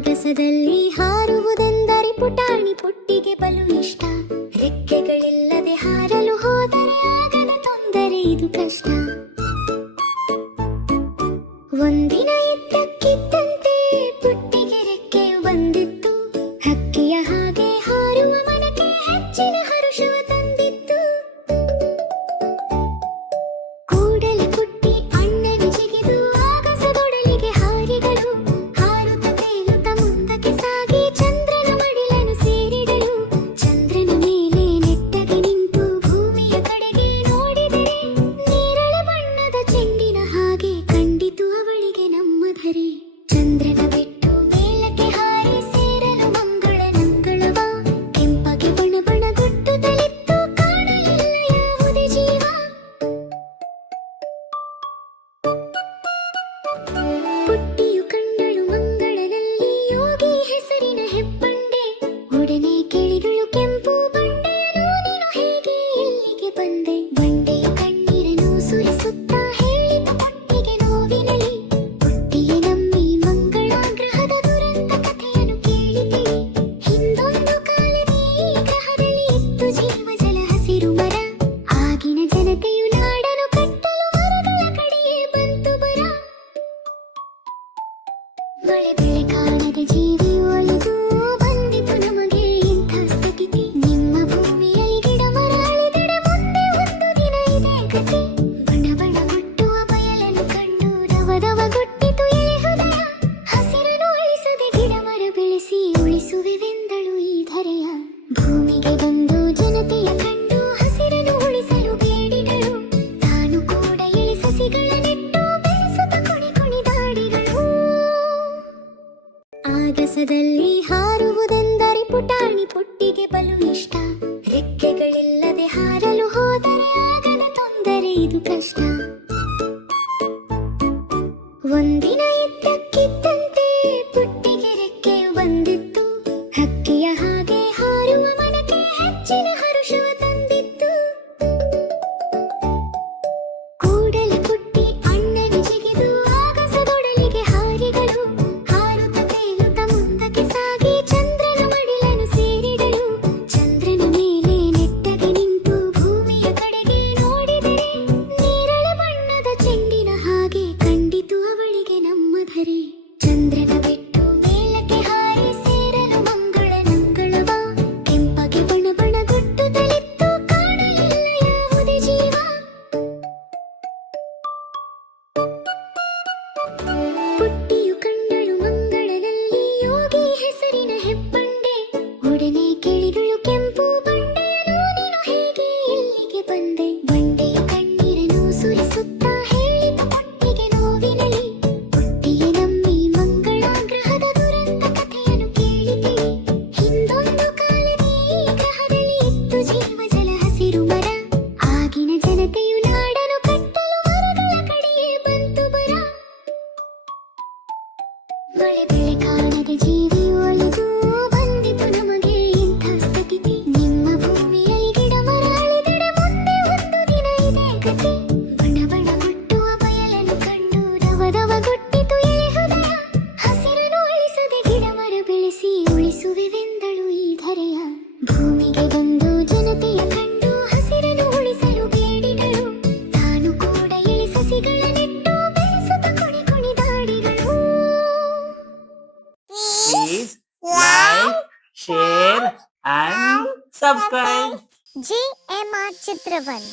ಆಗಸದಲ್ಲಿ ಹಾರುವುದೆಂದರೆ ಪುಟಾಣಿ ಪುಟ್ಟಿಗೆ ಬಲು ಇಷ್ಟ. ರೆಕ್ಕೆಗಳಿಲ್ಲದೆ ಹಾರಲು ಹೋದರೆ ಆಗದ ತೊಂದರೆ, ಇದು ಕಷ್ಟ. ಒಂದಿನ ಇದ್ದಕ್ಕಿದ್ದಂತೆ ಪುಟ್ಟಿಗೆ ರೆಕ್ಕೆಯು ಬಂದಿತ್ತು. ಹಕ್ಕಿಯ ಹಾಗೆ ಹಾರುವ ಮನಕ್ಕೆ ಹೆಚ್ಚಿನ ಹರುಷವ ತಂದಿತ್ತು. ಕೂಡಲೇ ಪುಟ್ಟಿ ಅಣ್ಣನ ಜಿಗಿದು ಆಗಸದೊಡಲಿಗೆ ಹಾರಿದಳು. ಹಾರುತ್ತ ತೇಲುತ್ತ ಮುಂದಕ್ಕೆ ಸಾಗಿ ಚಂದ್ರನ ಮಡಿಲನ್ನು ಸೇರಿದಳು. ಚಂದ್ರನ ಮೇಲೆ ನೆಟ್ಟಗೆ ನಿಂತು ಭೂಮಿಯ ಕಡೆಗೆ ನೋಡಿದರೆ ನೇರಳೆ ಬಣ್ಣದ ಚೆಂಡಿನ ಹಾಗೆ ಕಂಡಿತು ಅವಳಿಗೆ ನಮ್ಮ ಧರೆ. ಚಂದ್ರನ ಬಿಟ್ಟು ಮೇಲಕ್ಕೆ ಹಾರಿ ಸೇರಲು ಮಂಗಳನಂಗಳವ. ಕೆಂಪಗೆ ಬಣ ಬಣ ಗುಟ್ಟುತ್ತಲಿತ್ತು, ಕಾಣಲಿಲ್ಲ ಯಾವುದೇ ಜೀವ. ಪುಟ್ಟಿಯು ಕಂಡಳು ಮಂಗಳನಲ್ಲಿ ಯೋಗಿ ಹೆಸರಿನ ಹೆಬ್ಬಂಡೆ. ಒಡನೆ ಕೇಳಿದಳು ಕೆಂಪು ಬಂಡೆಯನು, ನೀನು ಹೇಗೆ ಇಲ್ಲಿಗೆ ಬಂದೆ? ಬಂಡೆಯು ಕಣ್ಣೀರನ್ನು ಸುರಿಸುತ್ತಾ ಹೇಳಿತು ಪುಟ್ಟಿಗೆ ನೋವಿನಲಿ. ಪುಟ್ಟಿಯೇ ನಮ್ಮಿ ಮಂಗಳ ಗ್ರಹದ ದುರಂತ ಕಥೆಯನ್ನು ಕೇಳಿತಿಳಿ. ಹಿಂದೊಂದು ಕಾಲದಲ್ಲಿ ಈ ಗ್ರಹದಲ್ಲಿ ಇತ್ತು ಜೀವ ಜಲ ಹಸಿರು ಮರ. ಆಗಿನ ಜನತೆಯು ನಾಡನ್ನು ಕಟ್ಟಲು ಮರಗಳ ಕಡೆಯೇ ಬಂತು ಬರ. ಮಳೆ ಬೆಳೆ ಕಾಣದ ಜೀವಿ ಒಲಿದು ಬಂದಿತು ನಮಗೆ ಇಂಥ ಸ್ಥಿತಿ. ನಿಮ್ಮ ಭೂಮಿಯಲ್ಲಿ ಗಿಡ ಮರ ಅಳಿದರೆ ಮುಂದೆ ಒಂದು ದಿನ ಇದೇ ಗತಿ. ಬಣ ಬಣ ಗುಟ್ಟುವ ಬಯಲನ್ನು ಕಂಡು ರವದವ ಗುಟ್ಟಿತು ಎಳೆ ಹೃದಯ. ಹಸಿರನ್ನು ಅಳಿಸದೆ ಗಿಡ ಮರ ಬೆಳೆಸಿ ಉಳಿಸುವೆವೆಂದಳು ಈ ಧರೆಯ. ಭೂಮಿಗೆ ಬಂದು ಜನತೆಯ ಕಂಡು ಹಸಿರನ್ನು ಉಳಿಸಲು ಬೇಡಿದಳು. ತಾನು ಕೂಡ ಎಳೆ ಸಸಿಗಳ ನೆಟ್ಟು ಬೆಳೆಸುತ್ತ ಕುಣಿ ಕುಣಿದಾಡಿದಳು. ಆಗಸದಲ್ಲಿ ಹಾರುವುದೆಂದರೆ ಪುಟಾಣಿ ಪುಟ್ಟಿಗೆ ಬಲು ಇಷ್ಟ. ರೆಕ್ಕೆಗಳಿಲ್ಲದೆ ಹಾರಲು ಹೋದರೆ ಆಗದ ತೊಂದರೆ, ಇದು ಕಷ್ಟ. ಒಂದಿನ ಇದ್ದಕ್ಕಿದ್ದಂತೆ ಪುಟ್ಟಿಗೆ ರೆಕ್ಕೆಯು ಬಂದಿತ್ತು. ಹಕ್ಕಿಯ ಹಾಗೆ ಹಾರುವ ಮನಕ್ಕೆ ಹೆಚ್ಚಿನ ಹರುಷವ ತಂದಿತ್ತು. ಕೂಡಲೇ ಪುಟ್ಟಿ ಅಣ್ಣನ ಜಿಗಿದು ಆಗಸದೊಡಲಿಗೆ ಹಾರಿದಳು. ಹಾರುತ್ತ ತೇಲುತ್ತ ಮುಂದಕ್ಕೆ ಸಾಗಿ ಚಂದ್ರನ ಮಡಿಲನ್ನು ಸೇರಿದಳು. ಚಂದ್ರನ ಮೇಲೆ ನೆಟ್ಟಗೆ ನಿಂತು ಭೂಮಿಯ ಕಡೆಗೆ ನೋಡಿದರೆ ನೇರಳೆ ಬಣ್ಣದ ಚೆಂಡಿನ ಹಾಗೆ ಕಂಡಿತು ಅವಳಿಗೆ ನಮ್ಮ ಧರೆ. ಚಂದ್ರನ ಬಿಟ್ಟು ಮೇಲಕ್ಕೆ ಹಾರಿ ಸೇರಲು ಮಂಗಳನಂಗಳವ. ಕೆಂಪಗೆ ಬಣ ಬಣ ಗುಟ್ಟುತ್ತಲಿತ್ತು, ಕಾಣಲಿಲ್ಲ ಯಾವುದೇ ಜೀವ. ಪುಟ್ಟಿಯು ಕಂಡಳು ಮಂಗಳನಲ್ಲಿ ಯೋಗಿ ಹೆಸರಿನ ಹೆಬ್ಬಂಡೆ. ಒಡನೆ ಕೇಳಿದಳು ಕೆಂಪು ಬಂಡೆಯನು, ನೀನು ಹೇಗೆ ಇಲ್ಲಿಗೆ ಬಂದೆ? ಬಂಡೆಯು ಕಣ್ಣೀರನ್ನು ಸುರಿಸುತ್ತಾ ಹೇಳಿತು ಪುಟ್ಟಿಗೆ ನೋವಿನಲಿ. ಪುಟ್ಟಿಯೇ ನಮ್ಮಿ ಮಂಗಳ ಗ್ರಹದ ದುರಂತ ಕಥೆಯನ್ನು ಕೇಳಿತಿಳಿ. ಹಿಂದೊಂದು ಕಾಲದಲ್ಲಿ ಈ ಗ್ರಹದಲ್ಲಿ ಇತ್ತು ಜೀವ ಜಲ ಹಸಿರು ಮರ. ಆಗಿನ ಜನತೆಯು ನಾಡನ್ನು ಕಟ್ಟಲು ಮರಗಳ ಕಡೆಯೇ ಬಂತು ಬರ. ಮಳೆ ಬೆಳೆ ಕಾಣದ ಜೀವಿ ಒಲಿದು ಬಂದಿತು ನಮಗೆ ಇಂಥ ಸ್ಥಿತಿ. ನಿಮ್ಮ ಭೂಮಿಯಲ್ಲಿ ಗಿಡ ಮರ ಅಳಿದರೆ ಮುಂದೆ ಒಂದು ದಿನ ಇದೇ ಗತಿ. ಬಣ ಬಣ ಗುಟ್ಟುವ ಬಯಲನ್ನು ಕಂಡು ರವದವ ಗುಟ್ಟಿತು ಎಳೆ ಹೃದಯ. ಹಸಿರನ್ನು ಅಳಿಸದೆ ಗಿಡ ಮರ ಬೆಳೆಸಿ ಉಳಿಸುವೆವೆಂದಳು ಈ ಧರೆಯ. ಭೂಮಿಗೆ ಬಂದು ಜನತೆಯ ಕಂಡು ಹಸಿರನ್ನು ಉಳಿಸಲು ಬೇಡಿದಳು. ತಾನು ಕೂಡ ಎಳೆ ಸಸಿಗಳ ನೆಟ್ಟು ಬೆಳೆಸುತ್ತ ಕುಣಿ ಕುಣಿದಾಡಿದಳು. Please like, share and subscribe. JMR ಚಿತ್ರವನ್.